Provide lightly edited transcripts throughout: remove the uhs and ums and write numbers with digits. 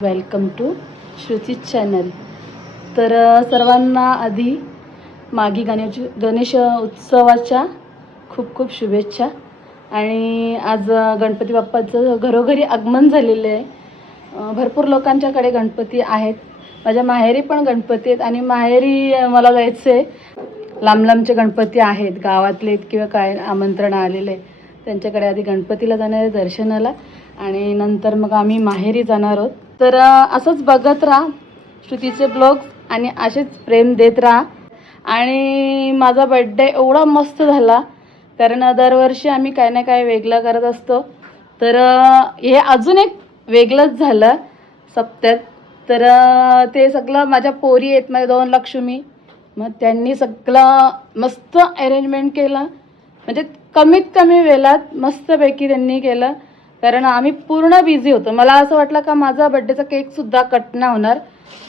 Welcome to Shruti channel. तर सर्वांना आधी मागी गणेश उत्सवाच्या खूप खूप शुभेच्छा. आणि आज गणपती बाप्पाचं घरोघरी आगमन झालेलं आहे. भरपूर लोकांच्याकडे गणपती आहेत. माझ्या माहेरी पण गणपती आहेत आणि माहेरी मला जायचं आहे. लांब लांबचे गणपती आहेत, गावातले किंवा काय आमंत्रण आलेले त्यांच्याकडे आधी गणपतीला जाणार आहे दर्शनाला आणि नंतर मग आम्ही माहेरी जाणार आहोत. तर असंच बघत राहा श्रुतीचे ब्लॉग्स आणि असेच प्रेम देत राहा. आणि माझा बड्डे एवढा मस्त झाला कारण दरवर्षी आम्ही काय ना काय वेगळं करत असतो. तर हे अजून एक वेगळंच झालं सप्त्यात. तर ते सगळं माझ्या पोरी आहेत, माझ्या 2 लक्ष्मी, मग त्यांनी सगळं मस्त अरेंजमेंट केलं. म्हणजे कमीत कमी वेळात मस्तपैकी त्यांनी केलं कारण आम्ही पूर्ण बिझी होतो. मला असं वाटलं का माझा बड्डेचा केकसुद्धा कट नाही होणार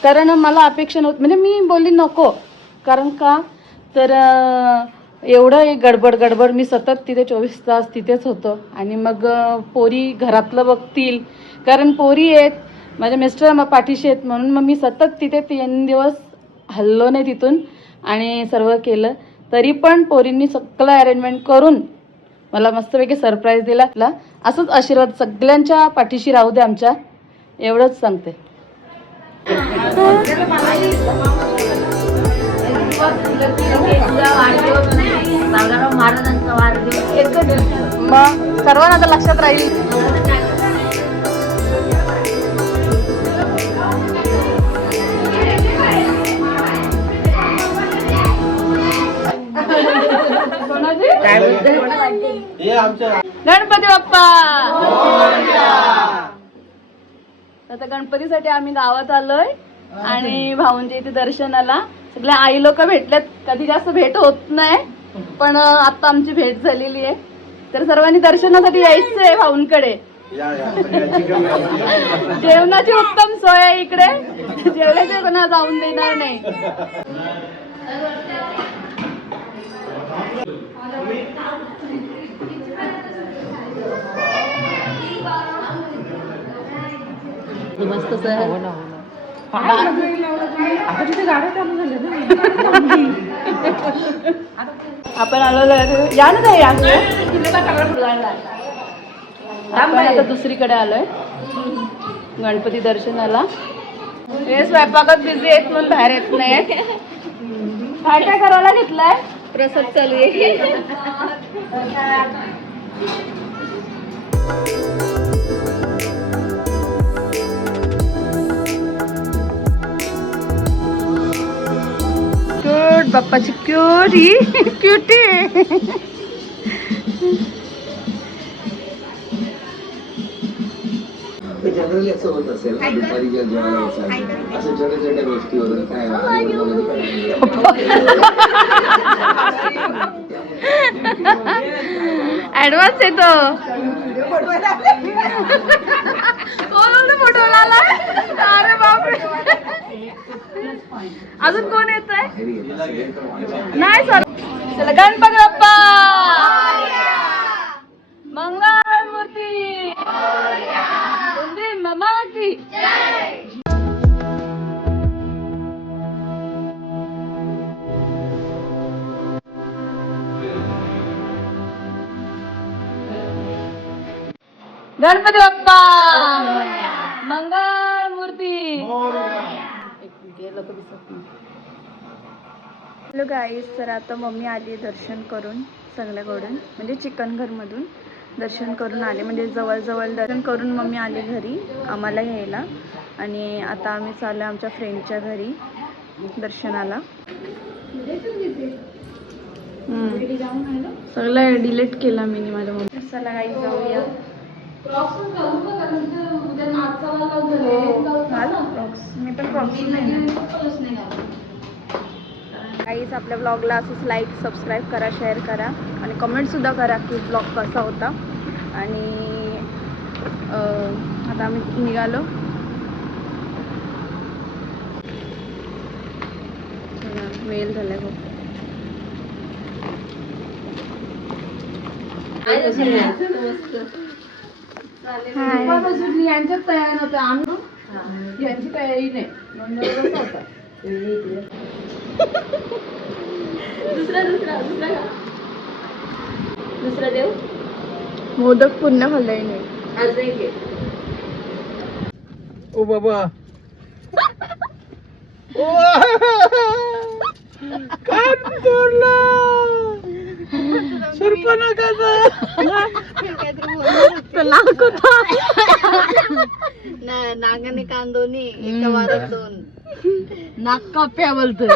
कारण मला अपेक्षा नव्हती. म्हणजे मी बोलली नको कारण का तर एवढं एक गडबड मी सतत तिथे 24 तास तिथेच होतो. आणि मग पोरी घरातलं बघतील कारण पोरी आहेत, माझ्या मिस्टर पाठीशी आहेत, म्हणून मग मी सतत तिथे 3 दिवस हल्लो नाही तिथून आणि सर्व केलं. तरी पण पोरींनी सगळं अरेंजमेंट करून मला मस्तपैकी सरप्राईज दिला. असंच आशीर्वाद सगळ्यांच्या पाठीशी राहू दे आमच्या, एवढंच सांगते. मग सर्वांना आता लक्षात राहील. गणपती बाप्पा. आता गणपतीसाठी आम्ही गावात आलोय आणि भाऊंच्या इथे दर्शनाला सगळ्या आई लोक भेटल्यात. कधी जास्त भेट होत नाही पण आता आमची भेट झालेली आहे. तर सर्वांनी दर्शनासाठी यायचं आहे भाऊंकडे. जेवणाची उत्तम सोय आहे इकडे, जेवणाचे कोणा जाऊन देणार नाही. मस्त आपण आलो या ना ताई. आपण आता दुसरीकडे आलोय गणपती दर्शनाला. हे स्वयंपाकात बिझी आहेत म्हणून बाहेर येत नाही. काय काय करायला घेतलंय? प्रसाद चालू आहे. क्यूट बाप्पाची क्यूटी. जनरली असं होत असेल ना, दुपारी जेवण असं छोट्या छोट्या गोष्टी वगैरे काय ऍडव्हान्स येतो. फोटो अरे बापरे. अजून कोण येत आहे? नाही सर. चला गणपती बाप्पा मंगळमूर्ती मामा की. गणपती बाप्पा मंगळमूर्ती. हॅलो गाईस, तर आता मम्मी आली दर्शन करून सगळ्याकडून, म्हणजे चिकनघरमधून दर्शन करून आले. म्हणजे जवळजवळ दर्शन करून मम्मी आली घरी आम्हाला यायला. आणि आता आम्ही चाललो आमच्या फ्रेंडच्या घरी दर्शनाला. सगळं डिलीट केला मी माझ्या मम्मी. चला गाईस जाऊया. मी पण प्रॉक्स नाही. गाईस आपल्या ब्लॉगला असंच लाईक सबस्क्राईब करा, शेअर करा आणि कमेंटसुद्धा करा की ब्लॉग कसा होता. आणि आता आम्ही निघालो. मेल झालाय खूप. यांच्यात तयार होतं आम्ही यांची तयारी नाही नोंदवलं होता. दुसरा देव मोदक पुन्हा खाल्लाय नाही. आज एक आहे. ओ बाबा कान तोडला सरपणा नागाने कांदोनी एका वारात दोन नाक काप्या बोलतोय.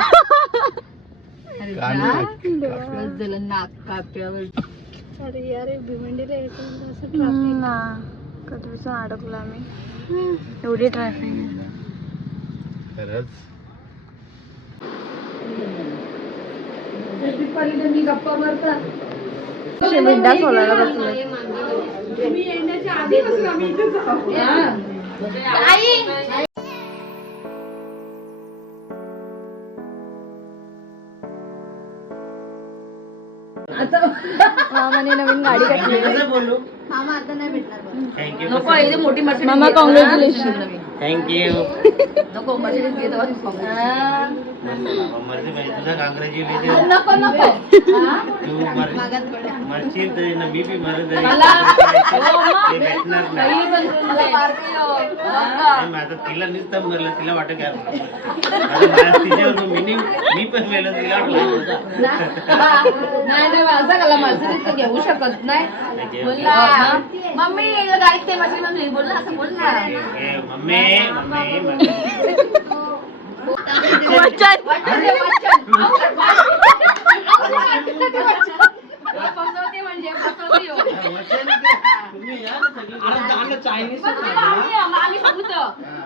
नाक काप्या अरे यार भिवंडीला यायचं असं ट्रॅफिक कधीच अडकलो आम्ही. एवढी ट्रॅफिक खरंच मी गप्पा मारतात. बिंदास बोलायला बसलोय. मामाने नवीन गाडी घेतली. मामा आता नाही भेटणार. नको इथे मोठी मशीन. मामा कॉंग्रॅच्युलेशन. थँक्यू नको मशीन घेत नको नको. मी बी मरत आता तिला नुसतं मरलं तिला वाटत तिच्यावर मी पण मेलो तिला नाही असं कला माझं घेऊ शकत नाही. बोलला मम्मी गाडीत ते मशीन मम्मी बोलला असं बोल ना. मम्मी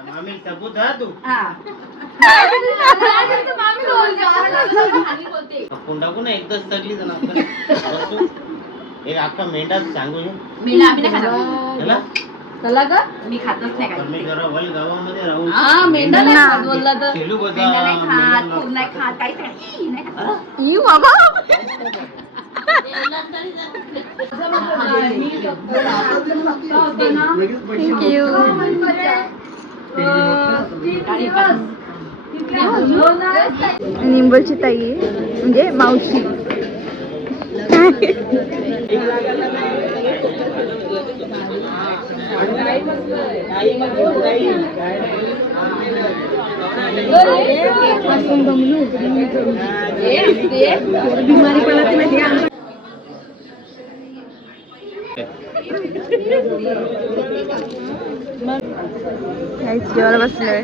मामी सबूत हा तू कोंडाकून एकदाच सगळी जण आपण एक अख्खा मेंढा सांगू चला का मी खातच नाही काय. मी जरा वल गावामध्ये राहू हा मेंढा नाही खात बोलला तर. शेलू नाही खात काहीच नाही. बाबा निंबलची ताई म्हणजे मावशी. बिमारी पडत नाही. जेवायला बसलोय.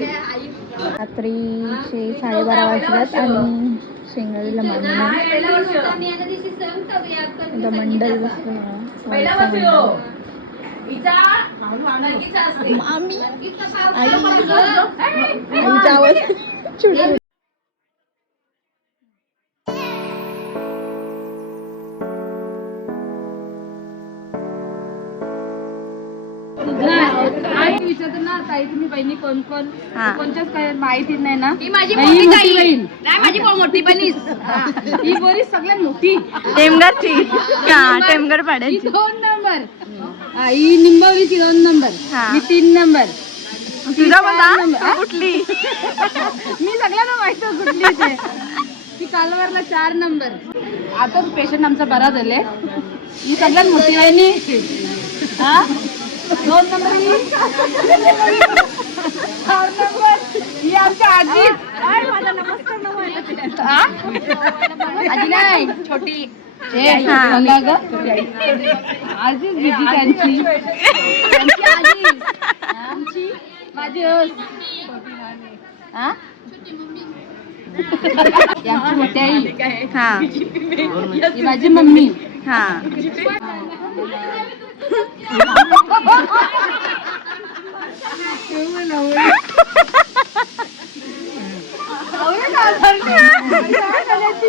रात्रीचे 12:30 वाजल्यात आणि शेंगालीला मागणी मंडल बसलो. विचारतो ना ताई तुम्ही बहिणी कोण कोण हा. कोणच्याच काय माहिती नाही ना. ही माझी नाही, मोठी ही ताई. बहीण. नाही माझी मोठी बनीस. ही बरी सगळ्यात मोठी. टेमगरची टेमगर ही पाड्याची. 2 नंबर. ही निंबवलीची 2 नंबर. हा. ही 3 नंबर. तुझा बघा नंबर. कुठली. मी सगळ्यांना माहिती कुठली ते. ती कालवरला 4 नंबर. आताच पेशंट आमचा बरा झाले. ही सगळ्यात मोठी बहिणी. हा 2 नंबर ही. 4 नंबर ही आमच्या आजी. माझा नमस्कार आजी नाही छोटी. हा. आजीच बिजी त्यांची. त्यांची आजी आमची माझी हा ही आमची मोठी आई. हा ही माझी मम्मी. हा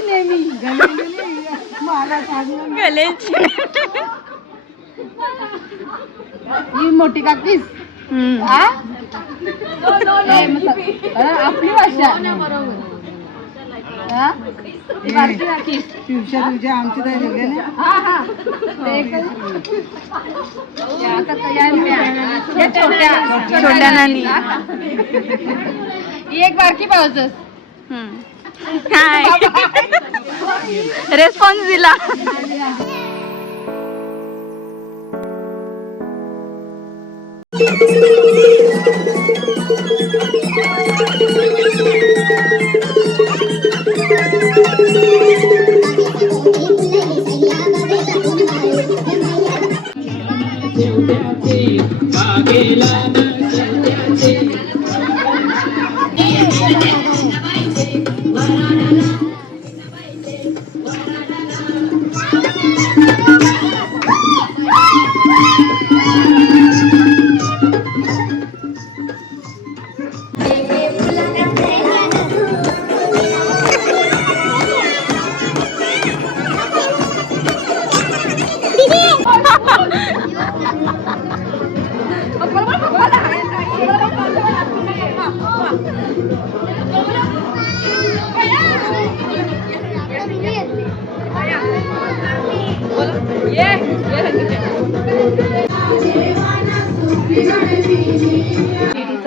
नेहमी गलेची. ही मोठी काकीस. हा? आपली भाषा हा? ती बारकी राखी. आमची तर वेगळे ना. हा हा ते या आता या छोट्या नानी. ही एक बारकी पावसस. रेस्पॉन्स दिला.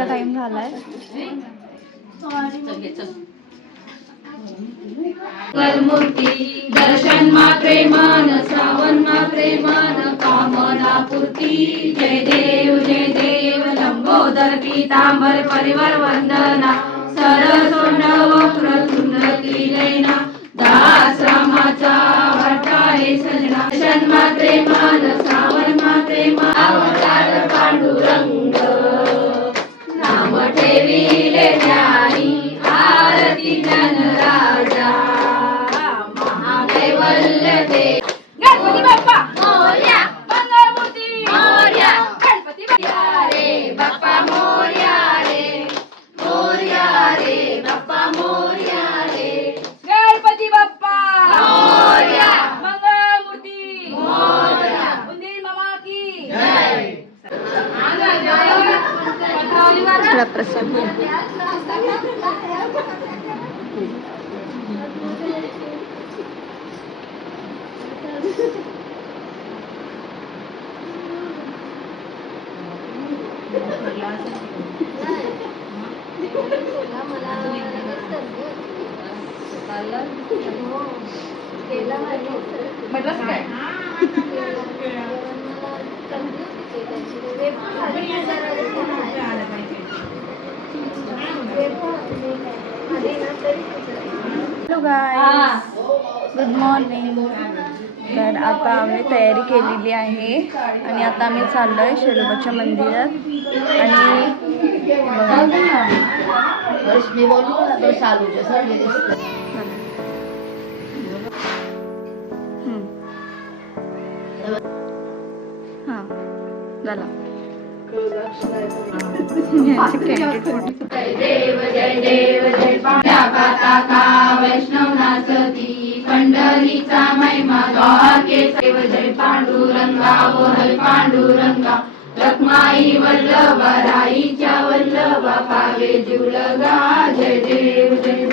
टाइम झालाय. दर्शन मात्रे मान श्रावण मात्रे मान कामना पूर्ती. जय देव लंबोदर पीतांबर परिवार वंदना. सरसोंड वक्रतुंड त्रिनयना. दास रामाचा वाटाळे सजना. दर्शन मात्रे मान श्रावण मात्रे मान अवतार पांडुरंग. नाम ठेविले ज्ञानी आरती ज्ञान राजा. महाकैवल्य दे गणपती बाप्पा मोरया. मंगळमूर्ती मोरया. गणपती बाप्पा रे बाप्पा मोरया रे. मोरया रे बाप्पा मोरया रे. गणपती बाप्पा मोरया. मंगळमूर्ती मोरया. उंदीर मामा की जय. प्रसन्न हॅलो गाईज, गुड मॉर्निंग. तर आता आम्ही तयारी केलेली आहे आणि आता आम्ही चाललोय शेलोबाच्या मंदिरात. आणि हां झाला. जय देव जय पाता वैष्णव नाचती. पंढरीचा महिमा द्वारकेचा. देव जय पांडुरंगा बोल पांडुरंगा. रखमाई वल्लभा राईच्या वल्लभा पावे जीवलगा. जय देव जय देव.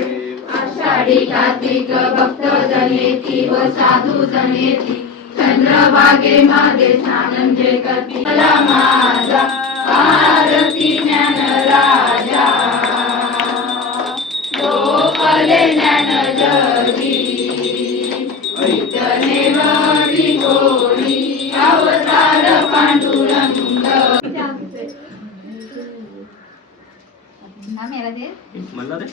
आषाढी कार्तिक भक्त जन येती व साधू जन येती. चंद्रभागे मागे स्नान जे करती. माझा आरती ज्ञान राजा. लोकले ज्ञान जगी. ऐकणे कोणी अवतार पांडुरंग. म्हणलं रे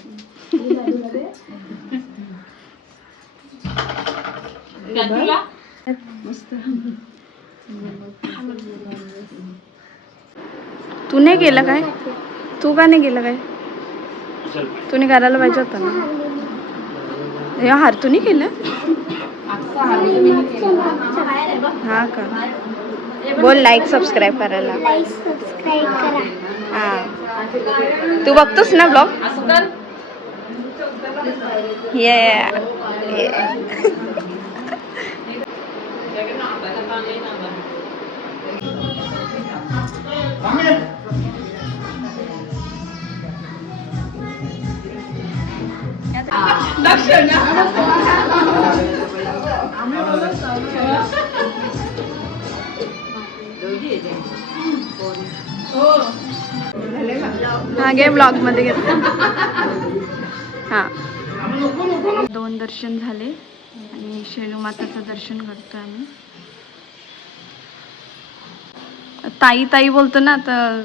तू नाही गेला काय? तू का नाही गेला काय? तूने करायला पाहिजे होता ना. या हार तू नाही केलं? हा का? बोल लाईक सबस्क्राईब करायला. हा तू बघतोस ना ब्लॉग? ये हा घे ब्लॉग मध्ये घेतला. हा 2 दर्शन झाले आणि शेणू माताचं दर्शन करतोय आम्ही. ताई ताई बोलतो ना तर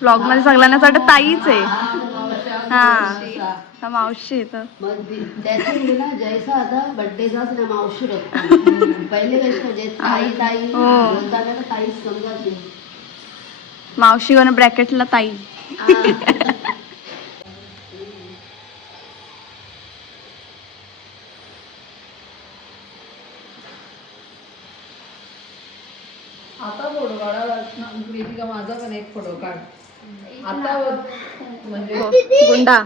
ब्लॉग मध्ये सगळ्यांना वाटत ताईच आहे. हा मावशी येतं. जैसा आता बर्थडेचाच ना मावशी रखतो. पहिले कसे ताई ताई बोलताना ताईच समजत नाही. मावशी कोण ब्रॅकेटला ताई. आता फोटो काढायला प्रीतिका माझा पण एक फोटो काढ. आता म्हणजे गुंडा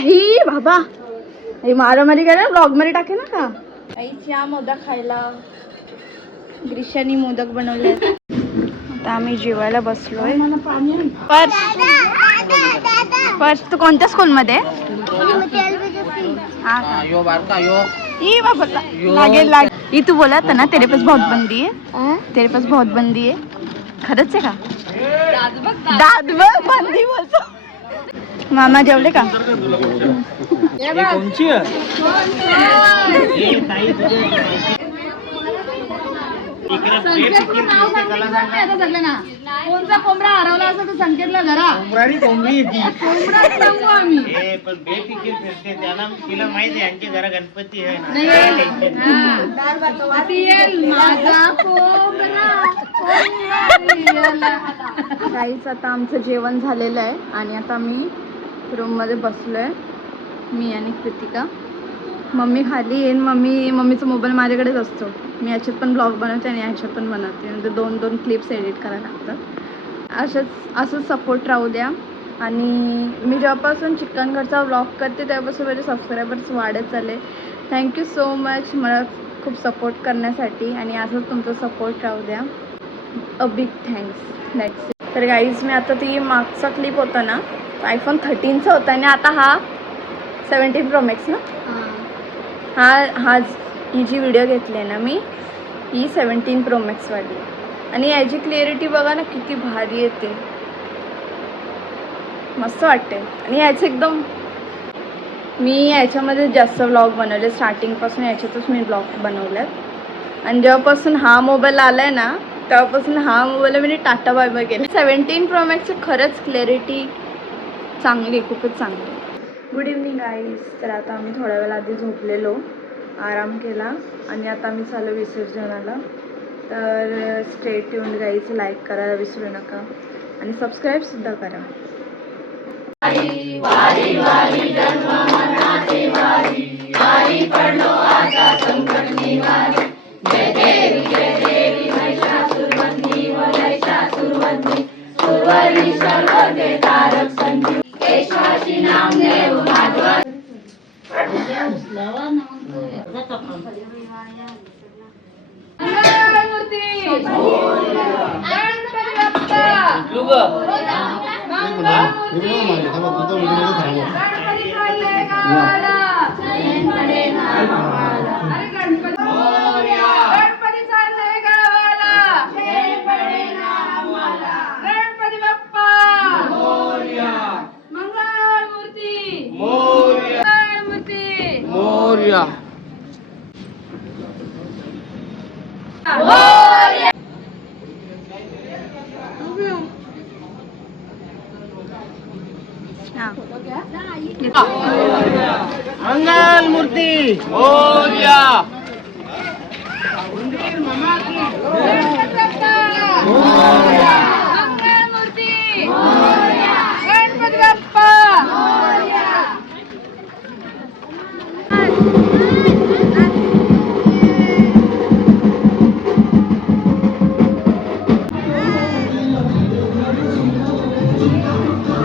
ही बाबा हे मारामारी करा ब्लॉग मध्ये टाके ना का. आईच्या मोदक खायला ग्रीशानी मोदक बनवले. आता आम्ही जेवायला बसलोय. फर्स्ट तू कोणत्या स्कूल मध्ये? ई बाबा लागेल लाग. ई तू बोला था ना तेरे पास बहुत बंदी है. तेरे पास बहुत बंदी है. खरंच आहे का? दाद बघ बंदी बोलतो. मामा जेवले का? कोणता कोंबडा हरवला असं तर संकेतला जरा. कोंबडा सांगू आम्ही. पण बेफिकीर फिरते त्यांना. तिला माहिती आहे यांची जरा गणपती आहे काहीच. आता आमचं जेवण झालेलं आहे आणि आता मी रूम मध्ये बसलोय. मी आणि कृतिका. मम्मी खाली येईन. मम्मीचा मोबाईल माझ्याकडेच असतो. मी याच्यात पण ब्लॉग बनवते आणि ह्याच्यात पण बनवते. म्हणजे 2 क्लिप्स एडिट करायला लागतात. असंच सपोर्ट राहू द्या. आणि मी जेव्हापासून चिकनगडचा ब्लॉग करते तेव्हापासून माझे सबस्क्रायबर्स वाढत चालले. थँक्यू सो मच मला खूप सपोर्ट करण्यासाठी. आणि असंच तुमचा सपोर्ट राहू द्या. A big thanks. नेक्स्ट तर गाईज मी आता ती मागचा क्लिप होता ना आयफोन 13चा होता आणि आता हा 17 Pro Max ना. ही जी व्हिडिओ घेतली आहे ना मी ही 17 Pro Max वाली. आणि याची क्लिअरिटी बघा ना किती भारी येते. मस्त वाटते. आणि याचे एकदम मी याच्यामध्ये जास्त ब्लॉग बनवले. स्टार्टिंगपासून याच्यातच मी ब्लॉग बनवले. आणि जेव्हापासून हा मोबाईल आला आहे ना तेव्हापासून हा मोबाईल मी टाटा बाय बाय केला. 17 Pro Maxची खरंच क्लॅरिटी चांगली आहे. खूपच चांगली. Good evening guys. तर आता आम्ही थोड्या वेळ आधी झोपलेलो. आराम केला आणि आता आम्ही चालू विसर्जनाला. तर स्टे ट्यून्ड गाईज. लाईक करायला विसरू नका आणि सबस्क्राईबसुद्धा करा. मंगल मूर्ती मोरया. गणपती बाप्पा.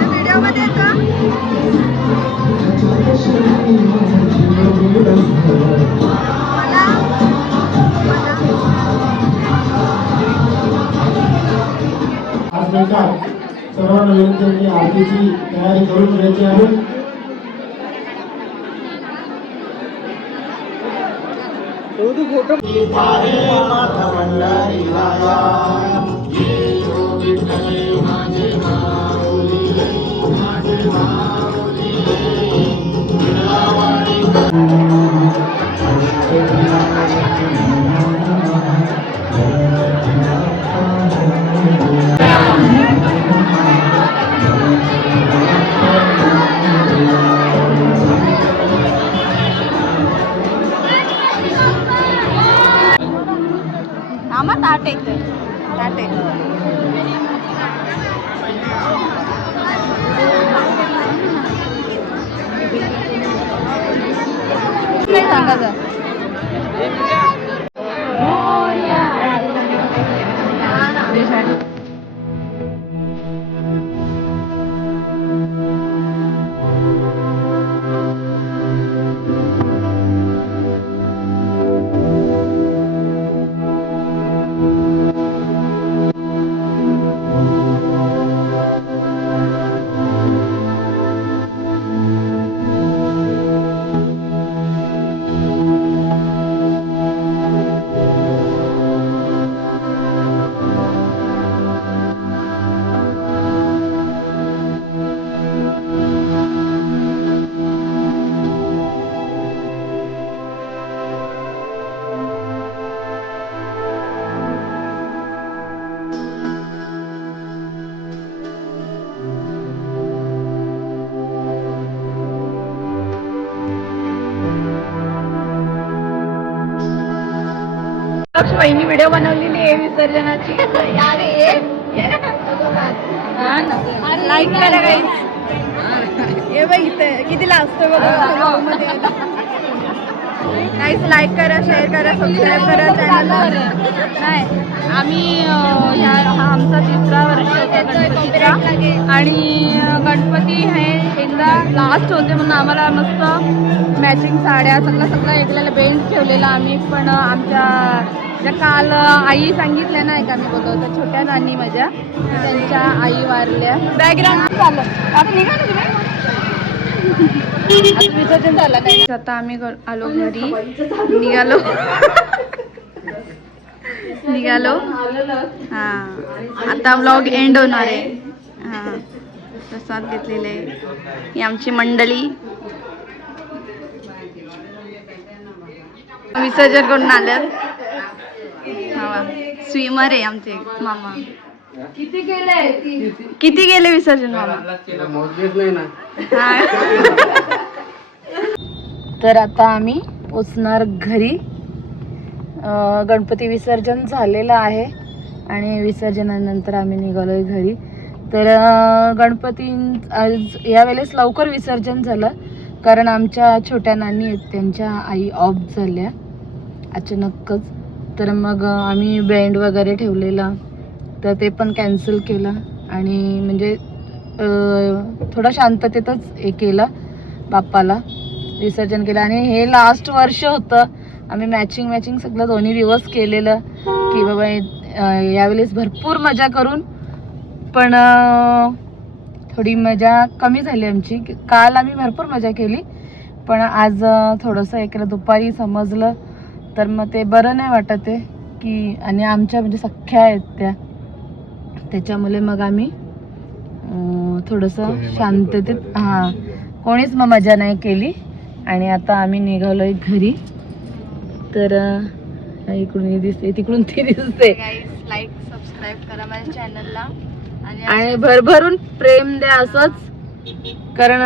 व्हिडिओमध्ये येतो. सर्वांना विनंती आहे की आरतीची तयारी करून घ्यायची आहे. आम्हा ताट एक ताट एक सांगा वहिनी व्हिडिओ बनवलेली आहे विसर्जनाची. लाईक करा गाईज. हे बघ इथे किती लाजतोय बघा. गाईज लाईक करा, शेअर करा, सबस्क्राईब करा चॅनलला. नाही आम्ही हा आमचा 3रा वर्ष होता गणपतीचा आणि गणपती हे एकदा लास्ट होते म्हणून आम्हाला मस्त मॅचिंग साड्या सगळं एकल्याला बेंच ठेवलेला आम्ही. पण आमच्या ज्या काल आई सांगितल्या नाही का मी बोलतो तर छोट्या नानी माझ्या त्यांच्या आई वारल्या. बॅकग्राऊंड चाललं आता निघा ना तुम्ही. विसर्जन झालं नाही. आता आम्ही आलो घरी. निघालो हा. आता व्लॉग एंड होणार आहे. हा प्रसाद घेतलेले ही आमची मंडळी विसर्जन करून आल्यात. स्विमर आहे आमचे मामा. किती गेले विसर्जन मामा? तर आता आम्ही पोचणार घरी. गणपती विसर्जन झालेलं आहे आणि विसर्जनानंतर आम्ही निघालोय घरी. तर गणपती आज यावेळेस लवकर विसर्जन झालं कारण आमच्या छोट्या नानी आहेत त्यांच्या आई ऑफ झाल्या अचानकच. तर मग आम्ही बँड वगैरे ठेवलेला तर ते पण कॅन्सल केलं आणि म्हणजे थोडं शांततेतच हे केलं. बाप्पाला विसर्जन केलं आणि हे लास्ट वर्ष होतं. आम्ही मॅचिंग सगळं दोन्ही दिवस केलेलं की बाबा यावेळेस भरपूर मजा करून. पण थोडी मजा कमी झाली आमची. काल आम्ही भरपूर मजा केली पण आज थोडंसं एकाला दुपारी समजलं तर मग ते बरं नाही वाटत आहे की. आणि आमच्या म्हणजे सख्या आहेत त्याच्यामुळे मग आम्ही थोडंसं शांततेत कोणीच मग मजा नाही केली. आणि आता आम्ही निघालोय घरी. तर इकडून दिसते तिकडून ती दिसते. लाईक सबस्क्राईब करा माझ्या चॅनलला आणि भरभरून प्रेम द्या असंच कारण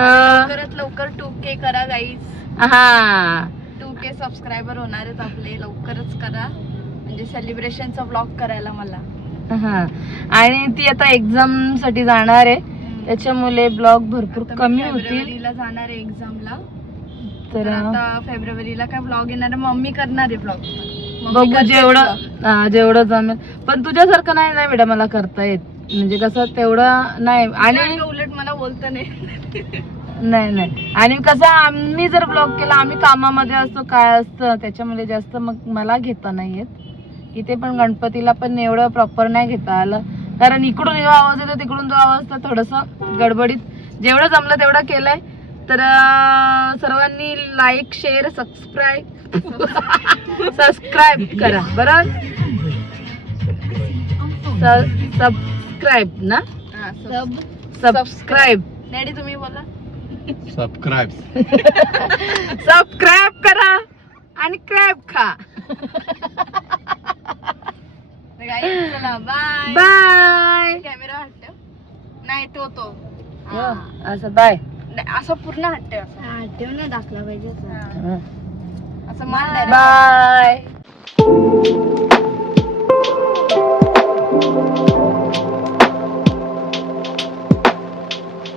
लवकर 2K करा गाईज. हा 2K सबस्क्रायबर होणार आहेत आपले. लवकरच करा म्हणजे सेलिब्रेशनचा व्लॉग करायला मला. हा आणि ती आता एक्झाम साठी जाणार आहे त्याच्यामुळे ब्लॉग भरपूर कमी होतील. फेब्रुवारीला जाणार आहे एक्झामला. तर आता फेब्रुवारीला काय व्लॉग येणार मम्मी करणार आहे व्लॉग. बघू जेवढं जमेल. पण तुझ्यासारखं नाही बेटा मला करता येत म्हणजे कसं तेवढं नाही. आणि उलट मला बोलता नाही आणि कसं आम्ही जर ब्लॉग केला आम्ही कामामध्ये असतो काय असतं त्याच्यामुळे जास्त मग मला घेता नाही येत. इथे पण गणपतीला पण एवढं प्रॉपर नाही घेता आलं कारण इकडून जो आवाज येतो तिकडून जो आवाज तर थोडंसं गडबडीत जेवढं जमलं तेवढं केलंय. तर सर्वांनी लाईक शेअर सबस्क्राईब सबस्क्राईब करा बरं. सबस्क्राईब ना, सबस्क्राईब. डॅडी तुम्ही बोला. सबस्क्राईब. सबस्क्राईब करा आणि क्रॅब खा. चला बाय. बाय. कॅमेरा हटव. नाही तो असं बाय. असं पूर्ण हटव. ठेव ना, दाखला पाहिजे असं मान बाय.